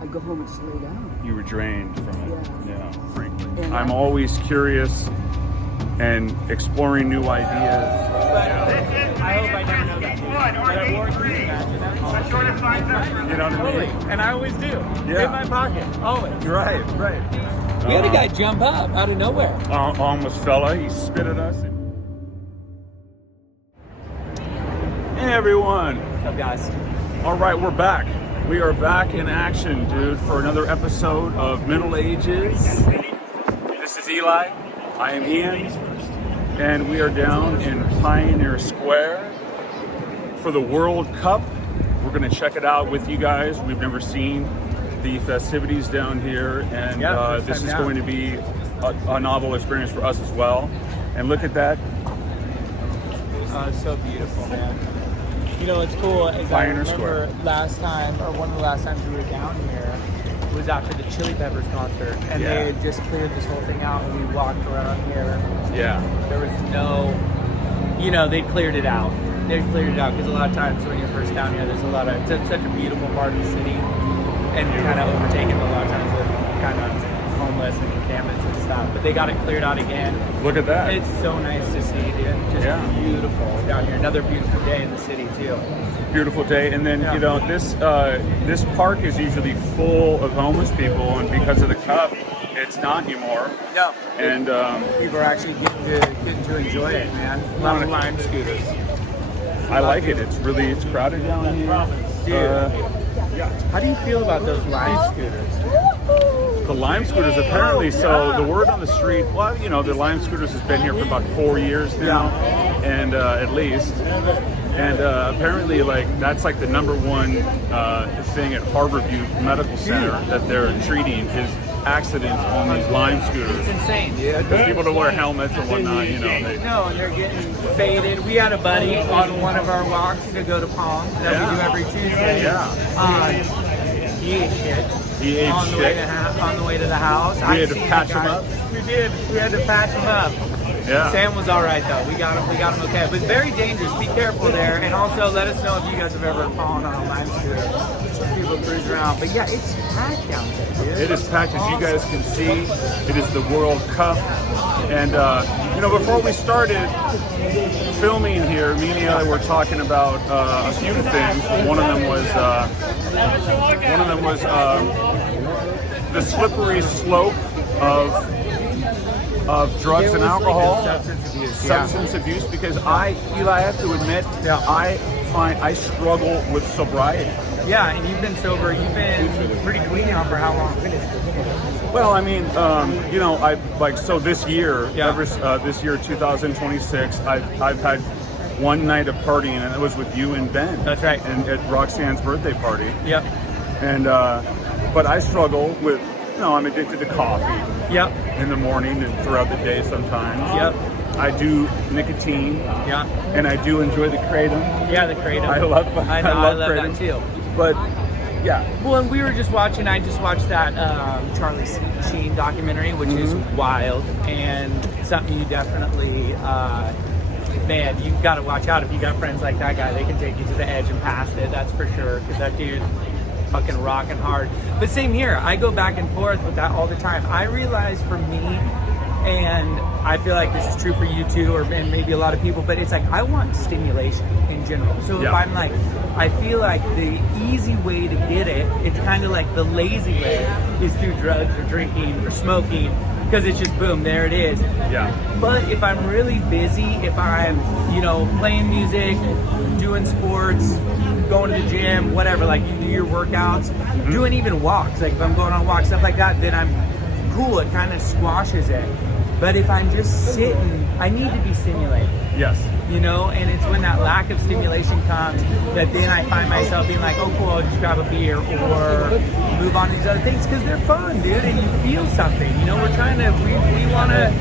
I go home and just lay down. You were drained from it. Yeah, frankly. And I'm always curious and exploring new ideas. I hope I never know that. But I wore jeans imagine that. You know what I Totally. mean? And I always do. Yeah. In my pocket. Always. Right. We had a guy jump up out of nowhere. Almost fella. He spit at us. Hey everyone. What's up, guys? All right, we're back. We are back in action, dude, for another episode of Middle Ages. This is Eli. I am Ian. And we are down in Pioneer Square for the World Cup. We're going to check it out with you guys. We've never seen the festivities down here, and this is going to be a novel experience for us as well. And look at that. It's so beautiful, man. You know what's cool is I Pioneer remember Square. last time, or one of the last times we were down here, was after the Chili Peppers concert, and Yeah. they had just cleared this whole thing out, and we walked around here. Yeah. There was no, they cleared it out. They cleared it out because a lot of times when you're first down here, there's a lot of, it's such a beautiful part of the city, and kind of overtaken a lot of times with kind of homeless and encampments and stuff. But they got it cleared out again. Look at that. It's so nice to see, dude. Just beautiful down here. Another beautiful day in the city too. Beautiful day, and then this park is usually full of homeless people, and because of the cup, it's not anymore. No. And People are actually getting to enjoy it, man. A lot of lime scooters. I like it. It's crowded down here. Dude. How do you feel about those lime scooters? The lime scooters, apparently, so the word on the street, well, the lime scooters has been here for about 4 years now, and at least. And apparently, that's the number one thing at Harborview Medical Center that they're treating is accidents on these lime scooters. It's insane, dude. Because people don't wear helmets and whatnot, No, and they're getting faded. We had a buddy on one of our walks to go to Palm that we do every Tuesday. He ate shit. He ate on the way shit. on the way to the house. We had to patch him up. We did. We had to patch him up. Yeah. Sam was all right though. We got him okay. But very dangerous. Be careful there, and also let us know if you guys have ever fallen on a lime scooter. People cruise around, but yeah, it's packed down there, dude. It is packed, as you guys can see. It is the World Cup, and before we started filming here, me and Eli were talking about a few things. One of them was the slippery slope of drugs and alcohol, substance abuse. Because I have to admit that I struggle with sobriety. Yeah, and you've been sober. You've been pretty clean now for how long? Well, I mean, so this year, this year, 2026, I've had one night of partying, and it was with you and Ben. That's right. And at Roxanne's birthday party. Yep. And but I struggle with, I'm addicted to coffee. Yep. In the morning and throughout the day sometimes. Yep. I do nicotine. Yeah. And I do enjoy the Kratom. Yeah, the Kratom. I love love Kratom. that too. But yeah. Well, and I just watched that Charlie Sheen documentary, which is wild and something you definitely, man, you've got to watch out if you got friends like that guy. They can take you to the edge and past it, that's for sure, because that dude fucking rocking hard. But same here, I go back and forth with that all the time. I realize for me, and I feel like this is true for you too, and maybe a lot of people, but it's I want stimulation in general. So if I'm I feel like the easy way to get it, it's kind of like the lazy way is through drugs or drinking or smoking, because it's just boom, there it is. Yeah. But if I'm really busy, if I'm, playing music, doing sports, going to the gym, whatever, you do your workouts, doing even walks, if I'm going on walks, stuff like that, then I'm cool, it kind of squashes it. But if I'm just sitting, I need to be stimulated. Yes. And it's when that lack of stimulation comes that then I find myself being like, oh cool, I'll just grab a beer or move on to these other things because they're fun, dude, and you feel something. We're trying to, we want to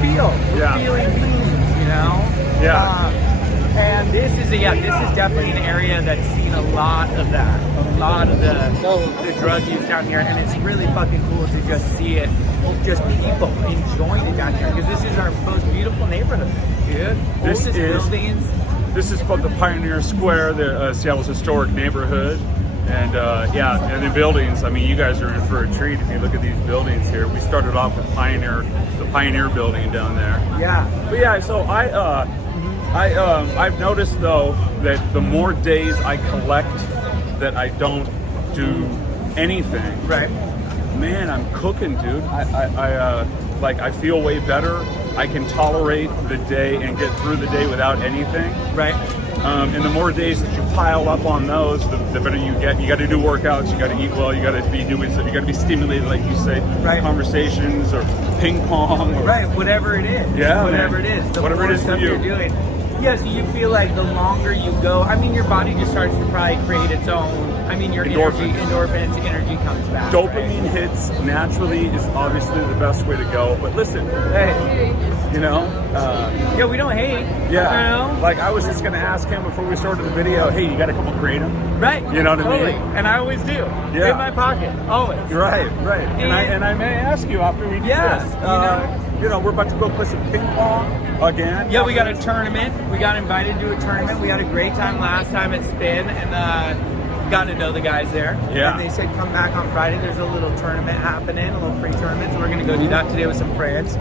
feel. We're feeling things, Yeah. And this is definitely an area that's seen a lot of that, a lot of the drug use down here, and it's really fucking cool to just see it, just people enjoying it down here, because this is our most beautiful neighborhood, dude. Oldest buildings. This is called the Pioneer Square, the Seattle's historic neighborhood, And yeah, and the buildings. I mean, you guys are in for a treat if you look at these buildings here. We started off with the Pioneer building down there. Yeah. But yeah, so I've noticed though that the more days I collect that I don't do anything, Right. man, I'm cooking, dude. I feel way better. I can tolerate the day and get through the day without anything. Right. And the more days that you pile up on those, the better you get. You got to do workouts. You got to eat well. You got to be doing. You got to be stimulated, like you say, Right. conversations or ping pong. Or, Right, whatever it is. Yeah, whatever man. it is. The Whatever it more is for stuff you. you're doing. Yeah, so you feel like the longer you go, I mean, your body just starts to probably create its own. I mean, your endorphins, energy comes back. Dopamine right? hits naturally is obviously the best way to go. But listen, Hey, you know. yeah, we don't hate. Yeah, You know? like I was just gonna ask him before we started the video. Hey, you got a couple Kratom? Right. You know what I totally. mean? And I always do. Yeah. In my pocket, always. Right. And I may ask you after we do Yeah, this. you know. We're about to go play some ping pong again. Yeah, we got a tournament. We got invited to a tournament. We had a great time last time at Spin, and got to know the guys there. Yeah. And they said come back on Friday. There's a little tournament happening, a little free tournament. So we're gonna go do that today with some friends.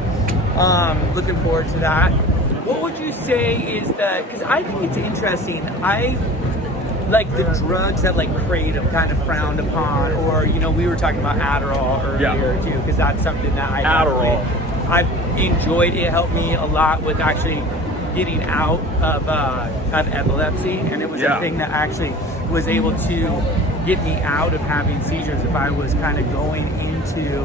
Looking forward to that. What would you say is because I think it's interesting. I like the drugs that like Kratom kind of frowned upon, or we were talking about Adderall earlier too, because that's something that I've enjoyed. It helped me a lot with actually getting out of epilepsy, and it was a thing that actually was able to get me out of having seizures. If I was kind of going into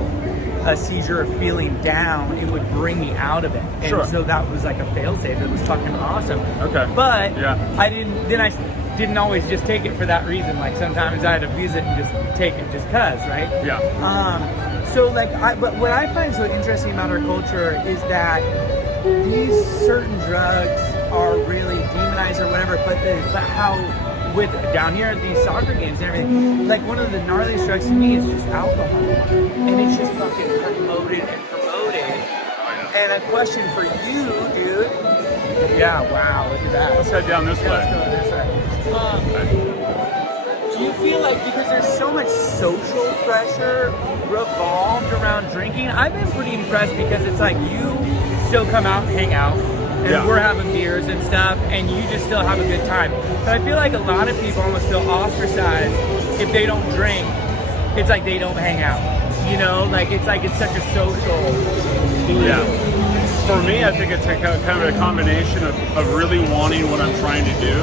a seizure or feeling down, it would bring me out of it. And so that was like a fail-safe. It was fucking awesome. Okay. But I didn't always just take it for that reason. Like sometimes I'd abuse it and just take it just cause, right? Yeah. But what I find so interesting about our culture is that these certain drugs are really demonized or whatever, but how with down here at these soccer games and everything, like one of the gnarliest drugs to me is just alcohol, and it's just fucking promoted. And a question for you, dude. Yeah, wow, look at that. Let's head down this way. Let's go this way. Do you feel like because there's so much social pressure revolved around drinking? I've been pretty impressed because it's like you still come out and hang out, and we're having beers and stuff, and you just still have a good time. But I feel like a lot of people almost feel ostracized if they don't drink. It's like they don't hang out. It's such a social thing. Yeah. For me, I think it's kind of a combination of really wanting what I'm trying to do.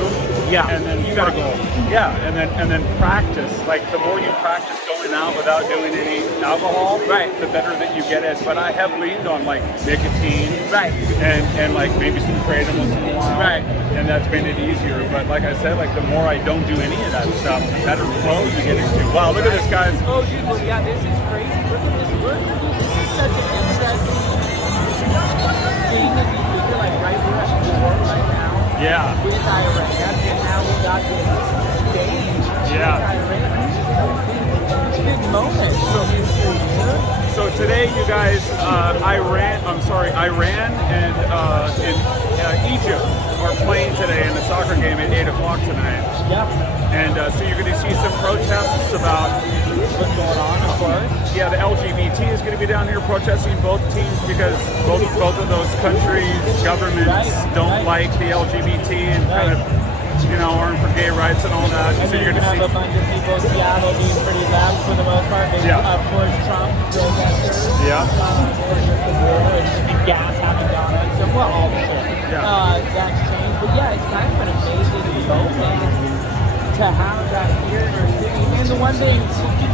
Yeah. And then you gotta go. Yeah, and then practice. Like the more you practice going out without doing any alcohol, right, the better that you get it. But I have leaned on like nicotine, right, and like maybe some Kratom once in a while, right, and that's made it easier. But like I said, like the more I don't do any of that stuff, the better flow you get into. Wow, look at this, guys. Oh, dude, well, yeah, this is crazy. Look at this. This is such an interesting thing that you figure like right here at the war right now. Yeah. With Iran, and now we got this stage. Yeah. Big moment for history here. So today, you guys, Iran and Egypt are playing today in the soccer game at 8 o'clock tonight. Yep. And so you're going to see some protests about what's going on, of course. Yeah, the LGBT is going to be down here protesting both teams because both of those countries' governments don't like the LGBT and kind of, aren't for gay rights and all that. And so you're going to have a bunch of people in Seattle being pretty loud for the most part. Maybe, of course, Trump protesters. Yeah. The war and gas having gone on. So, well, all the shit. Yeah. That's changed. But yeah, it's kind of an amazing moment to have that here in our city. And the one thing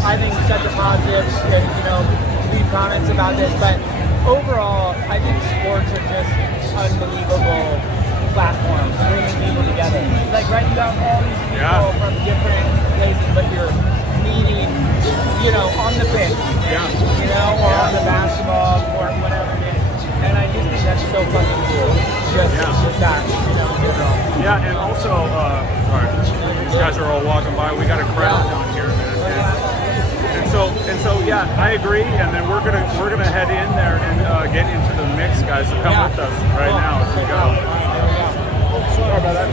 I think is such a positive, and leave comments about this, but overall, I think sports are just unbelievable platforms, bringing people together. Like, right, you got all these people from different places, but you're meeting, on the pitch, or on the basketball court, whatever it is. And I just think that's so fucking cool. Just that, Yeah, and also, these guys are all walking by. We got a crowd down here, man. And so, yeah, I agree. And then we're gonna head in there and get into the mix, guys. So come with us right now as we go. Sorry about that.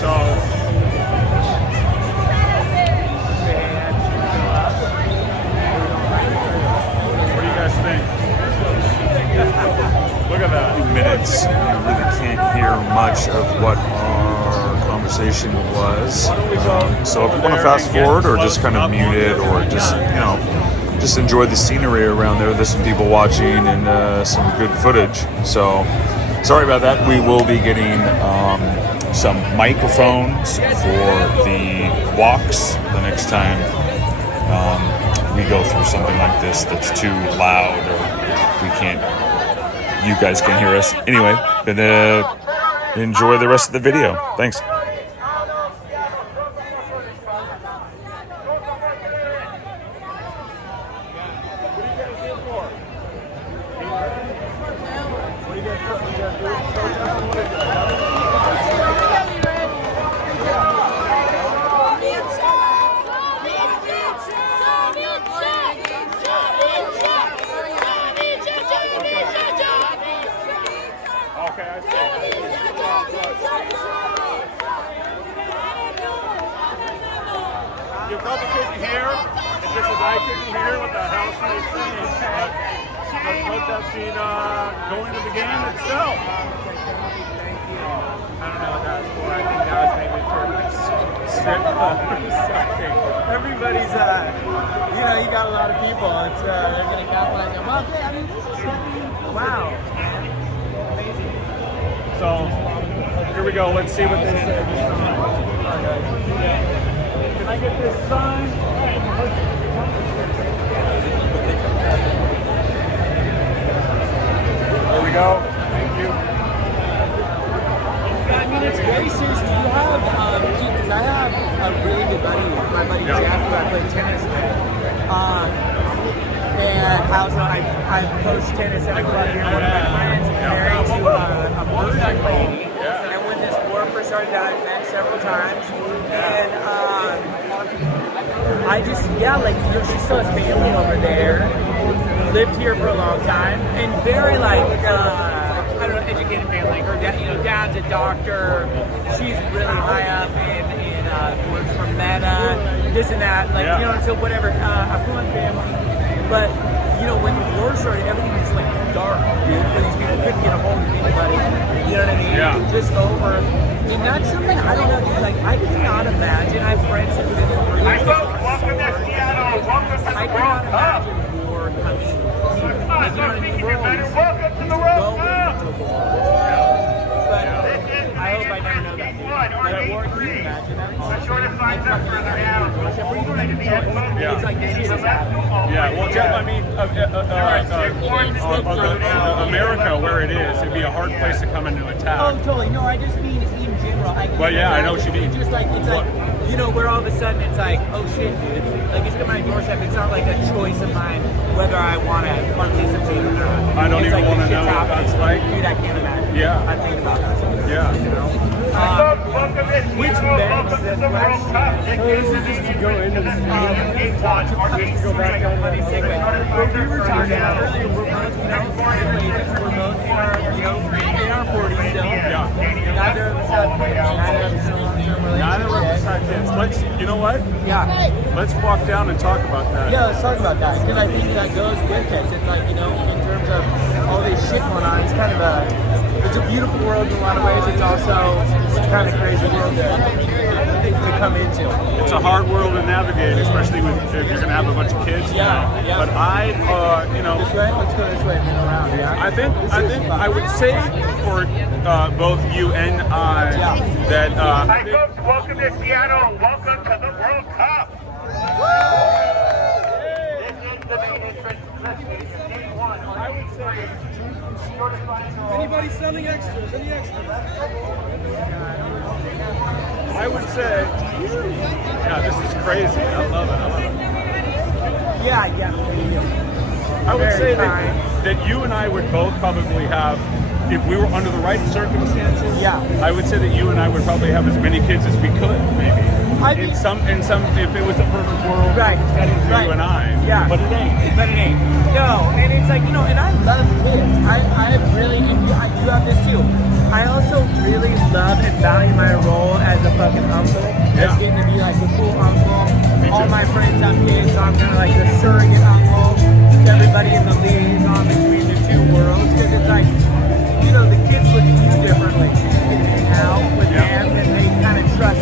So conversation was. So if you want to fast forward or just kind of mute it or just, just enjoy the scenery around there. There's some people watching and some good footage. So sorry about that. We will be getting some microphones for the walks the next time we go through something like this that's too loud or you guys can't hear us. Anyway, but enjoy the rest of the video. Thanks. You probably couldn't hear, and just as I couldn't hear what the hell she was saying, but she was protesting going to the game itself. Thank you. I don't know what that was for. I think that was maybe for strip club or something. Everybody's, you got a lot of people. It's they're gonna capitalize on. Well, I mean, this is wow, amazing. So here we go. Let's see what they say. Can I get this sign? There we go. Thank you. I mean, it's very serious. You have, because I have a really good buddy, my buddy Jeff, who I played tennis with. And I coached tennis at a club here. One of my friends is married to a motorcycle lady. And when this war first started out, I've met several times. And I just, she still has family over there. Lived here for a long time. And very, I don't know, educated family. Like her dad's a doctor. She's really high up in works for Meta, this and that. So whatever, affluent family. But, when the war started, everything was dark, dude, for these people. Couldn't get a hold of anybody. You know what I mean? Yeah. Just over. And that's something I don't know, dude. I cannot imagine. I have friends who've been in war. Welcome to Seattle. Welcome to the World Cup. War coming. Welcome to the World Cup. But I hope I never know that. That war, can you imagine that? It's like this shit is happening. Yeah, well, Jeff, I mean, America, where it is, it'd be a hard place to come into attack. Oh, totally. No, I just mean in general. Well, yeah, I know what you mean. It's just where all of a sudden it's like, oh shit, dude. It's got my doorstep. It's not like a choice of mine whether I want to participate or not. I don't even want to know what that's like. Dude, I can't imagine. Yeah. I think about that sometimes. Yeah. Which begs the question. This is to go into the Go back on funny segue. What we were talking about earlier, we're both in our 40s still. Yeah. Neither of us have kids. Neither of us have kids. You know what? Yeah. Let's walk down and talk about that. Yeah, let's talk about that. Because I think that goes with this. It's in terms of all this shit going on, it's kind of it's a beautiful world in a lot of ways. It's also kind of crazy world to come into. It's a hard world to navigate, especially if you're going to have a bunch of kids. Yeah. But This way? Let's go this way and then around, yeah? I think I would say for both you and I that. Hi, folks. Welcome to Seattle. Welcome to the World Cup. This is the main entrance. Day one. I would say. Anybody selling extras? Any extras? I would say. Yeah, this is crazy. I love it. Yeah. I would say that you and I would both probably have, if we were under the right circumstances, I would say that you and I would probably have as many kids as we could, maybe. In some, if it was a perfect world, setting for you and I. Yeah. But it ain't. No, and it's and I love kids. I really, and you have this too. I also really love and value my role as a fucking uncle. That's getting to be the cool uncle. All my friends have kids, so I'm kind of the surrogate uncle. It's everybody in the liaison between the two worlds. Because it's the kids look at you differently. You get to hang out with them, and they kind of trust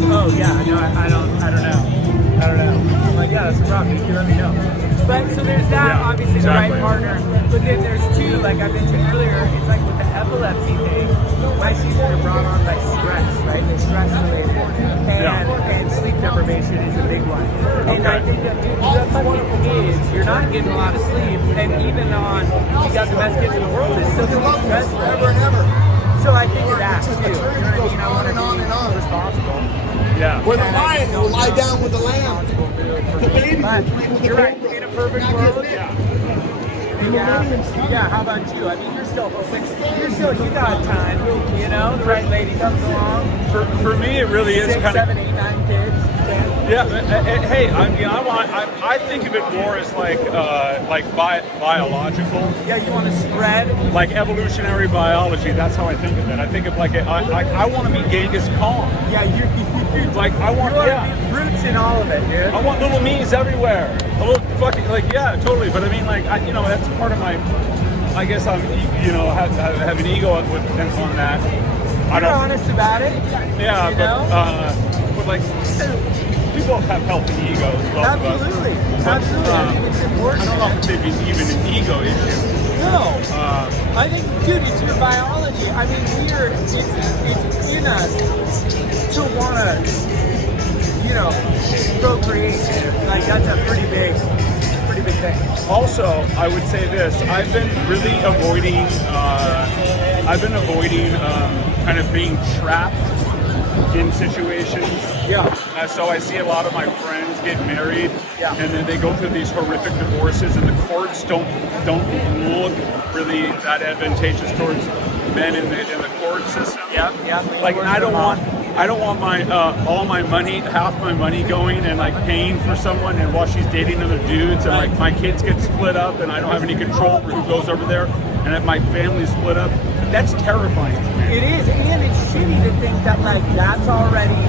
like, oh yeah, no, I don't know. I'm like, yeah, that's a problem. You can let me know. But so there's that, Yeah, obviously exactly. the right partner. But then there's two, like I mentioned earlier, it's like with the epilepsy thing, my seizures are brought on by stress, right? They're stress related. And sleep deprivation is a big one. And I think that dude, you have fucking kids, you're not getting a lot of sleep, and even on you got the best kids in the world, it's still gonna be stressed forever and ever. So I think of that too. You know what I mean? I want to be responsible. Yeah. Where the lion will lie down with the lamb. But you're right. In a perfect world, yeah. How about you? I mean, you're still you got time. You know, the right lady comes along. For me, it really is 6, kind of 7, 8, 9 kids. 10. Yeah, hey, I think of it more as like biological. Yeah, you want to spread. Like evolutionary biology. That's how I think of it. I think of like I want to be Genghis Khan. Yeah, you Like I want roots in all of it, dude. I want little me's everywhere. A little fucking totally. But I mean that's part of my. I guess I'm have an ego on that. You're honest about it. Yeah, but like people have healthy egos. Absolutely. It's important. I don't know if it's even an ego issue. No. I think, dude, it's your biology. I mean, it's in us to want to, procreate. Like, that's a pretty big thing. Also, I would say this. I've been really avoiding kind of being trapped in situations. Yeah. So I see a lot of my friends get married, and then they go through these horrific divorces, and the courts don't look really that advantageous towards men in the court system. Yeah. Like, and I don't want my all my money, half my money going and like paying for someone, and while she's dating other dudes, and like my kids get split up, and I don't have any control over who goes over there, and if my family's split up. That's terrifying to me. It is, and it's shitty to think that like that's already,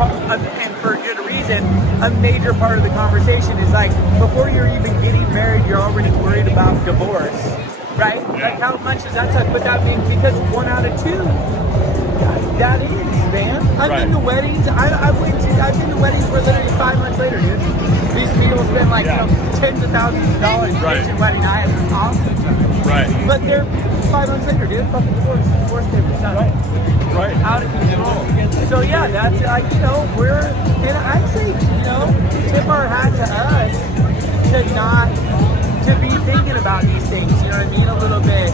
and for good reason, a major part of the conversation is like before you're even getting married, you're already worried about divorce, right? Yeah. Like how much does that suck? But that means because 1 out of 2, that is, man. I've been to weddings. I've been to weddings where literally 5 months later, dude. These people spend like tens of thousands of dollars in wedding. I have an awesome time. Right. But they're 5 months later, dude. Fucking divorce papers done. Right. Out of control. So yeah, that's like and I'd say tip our hat to us to be thinking about these things. You know what I mean? A little bit.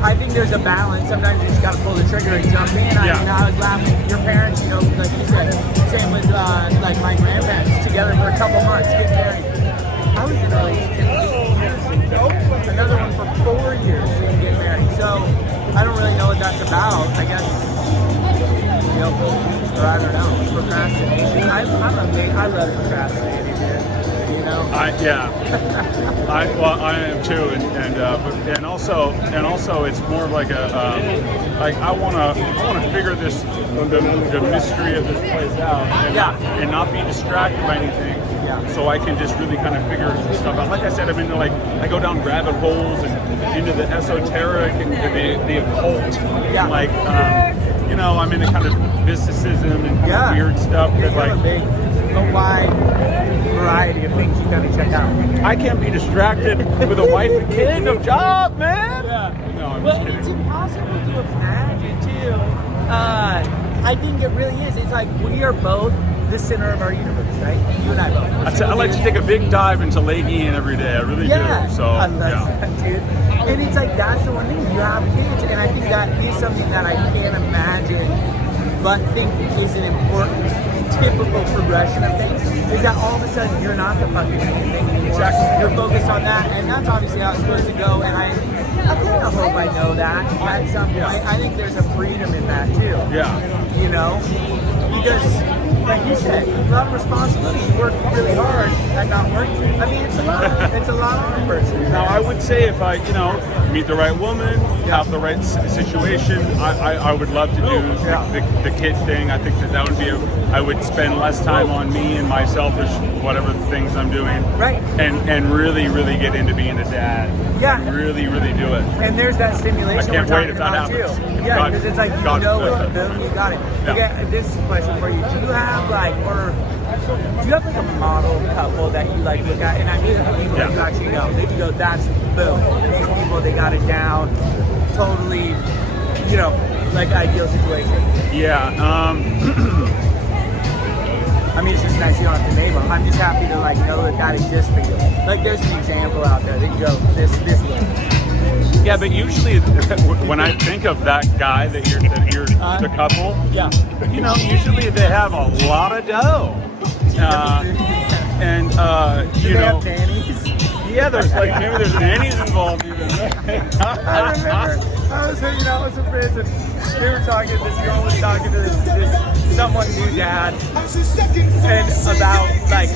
I think there's a balance. Sometimes you just got to pull the trigger and jump in. I was laughing. Your parents, like you said, same with like my grandparents, together for a couple months, getting married. I was in a relationship. Another one for 4 years, we didn't get married. So I don't really know what that's about. I guess, or I don't know, procrastination. I love procrastinating, dude. I am too, and also it's more of like I want to figure the mystery of this place out, and not be distracted by anything. Yeah. So I can just really kind of figure stuff out. Like I said, I'm into I go down rabbit holes and into the esoteric and the occult. Yeah. Like I'm into kind of mysticism and kind of weird stuff. That a wide variety of things you gotta check out. I can't be distracted with a wife and kid, no job, man. Yeah. No, I'm just kidding. It's impossible to imagine too. I think it really is. It's like we are both the center of our universe, right? You and I both. I like to take a big dive into Lake Ian every day. I really do. So I love that, dude. And it's like that's the one thing. You have kids, and I think that is something that I can't imagine, but think is an important, typical progression of things. Is that all of a sudden you're not the fucking thing anymore. Exactly. You're focused on that, and that's obviously how it's supposed to go. And I kind of hope I know that at some point. I think there's a freedom in that too. Yeah. Because, like you said, a lot of responsibility. You work really hard at not working. I mean, it's a lot. It's a lot on a person. Now, I would say if I, meet the right woman, have the right situation, I would love to do the kid thing. I think that would be I would spend less time on me and my selfish whatever things I'm doing. Right. And really, really get into being a dad. Yeah. Really, really do it. And there's that stimulation. I can't wait if that happens. Too. Yeah, because it's like boom, you got it. Okay, this is a question for you. Do you have like a model couple that you like look at? And I mean the people that you actually know. That you go, that's boom. These people, they got it down. Totally, like ideal situation. Yeah. I mean, it's just nice you don't have to name them. I'm just happy to like know that exists for you. Like, there's an example out there that you go, this way. Yeah, but usually when I think of that guy that you're the couple, usually they have a lot of dough, and Do they have nannies? yeah, there's maybe there's nannies involved even. I remember I was hanging out with some friends and they were talking. This girl was talking to this someone new dad and about like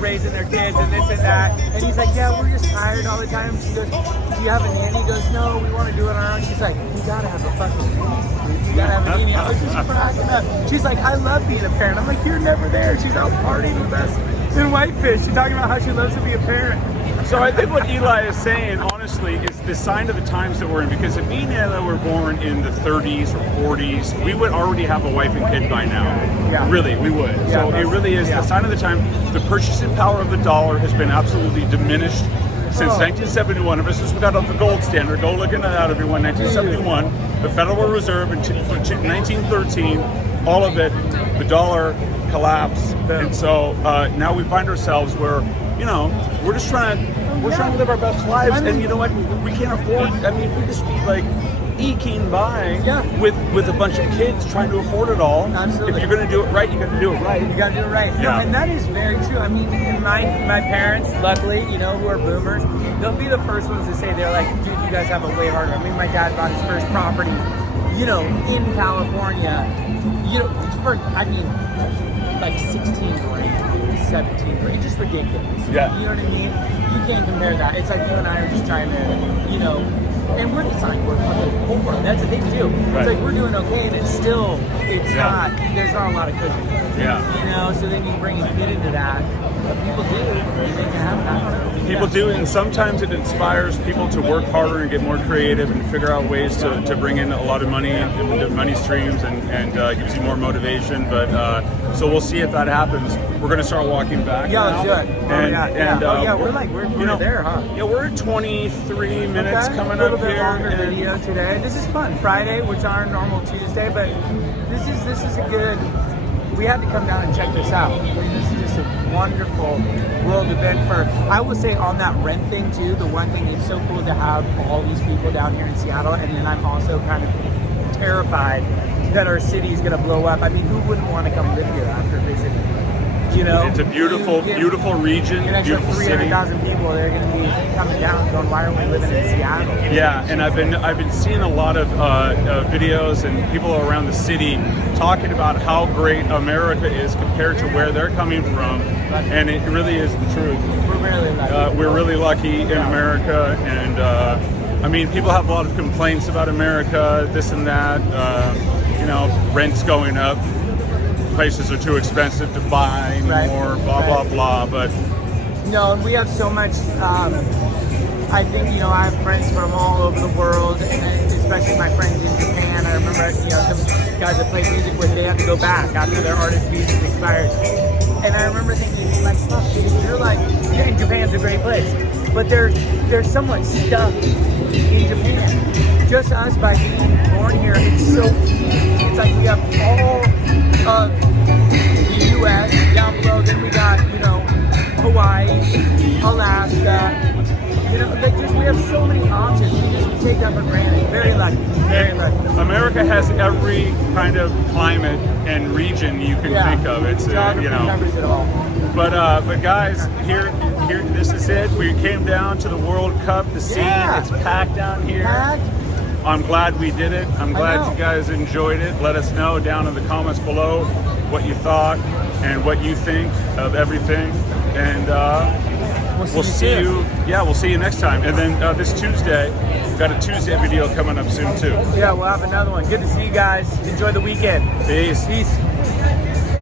raising their kids and this and that. And he's like, yeah, we're just tired all the time. She goes, do you have a nanny? He goes, no, we want to do it on our own. She's like, you gotta have a fucking nanny. You gotta have a nanny. I was just cracking up. She's like, I love being a parent. I'm like, you're never there. She's out partying with us in Whitefish. She's talking about how she loves to be a parent. So I think what Eli is saying, honestly, is the sign of the times that we're in. Because if me and Eli were born in the 30s or 40s, we would already have a wife and kid by now. Yeah. Really, we would. Yeah, So it really is the sign of the time. The purchasing power of the dollar has been absolutely diminished since 1971. Ever since we got up the gold standard, go looking at that, everyone. 1971, the Federal Reserve in 1913, all of it, the dollar collapsed, and so now we find ourselves where we're just trying to live our best lives, and you know what? We can't afford. I mean, we just like eking by with a bunch of kids trying to afford it all. Absolutely. If you're going to do it right, you got to do it right. You gotta do it right. Yeah. And that is very true. I mean, my parents, luckily, who are boomers, they'll be the first ones to say, they're like, dude, you guys have it way harder. I mean, my dad bought his first property, in California, like 16 grand, 17 grand, just ridiculous. Yeah. You know what I mean? You can't compare that. It's like you and I are just trying to, and we're just like, we're fucking poor. That's the thing too. Right. It's like we're doing okay, and it's not, there's not a lot of cushion. Yeah. So then you bring a kid into that. But people do, and they can have that. People do, and sometimes it inspires people to work harder and get more creative and figure out ways to bring in a lot of money, money streams, and gives you more motivation. But so we'll see if that happens. We're going to start walking back. Yeah, now. let's do it. We're there, huh? Yeah, we're at 23 minutes coming up here. A little up bit here. longer video today. This is fun. Friday, which our normal Tuesday, but this is a good. We had to come down and check this out. I mean, this is just a wonderful world event I will say on that rent thing too, the one thing, it's so cool to have all these people down here in Seattle, and then I'm also kind of terrified that our city is going to blow up. I mean, who wouldn't want to come live here after visiting? It's a beautiful region, an extra beautiful city. 300,000 people, they're going to be coming down going, why are we living in Seattle? Yeah, and I've been seeing a lot of videos and people around the city talking about how great America is compared to where they're coming from, and it really is the truth. We're really lucky in America, and I mean, people have a lot of complaints about America, this and that. Rent's going up. Places are too expensive to buy anymore, blah, blah. But no, we have so much. I think, I have friends from all over the world, and especially my friends in Japan. I remember, some guys that play music with, they had to go back after their artist visa expired. And I remember thinking, like, fuck, you're like, Japan's a great place, but they're somewhat stuck in Japan. Just us by being born here, it's so easy. It's like we have all of the U.S. down below, then we got, Hawaii, Alaska, we have so many options. We just take that for granted. Very lucky, very lucky. America has every kind of climate and region you can think of. It's covers it all. But guys, here, this is it. We came down to the World Cup to see. It's packed down here. I'm glad we did it. I'm glad you guys enjoyed it. Let us know down in the comments below what you thought and what you think of everything. And we'll see you. Yeah, we'll see you next time. And then this Tuesday, we've got a Tuesday video coming up soon too. Yeah, we'll have another one. Good to see you guys. Enjoy the weekend. Peace.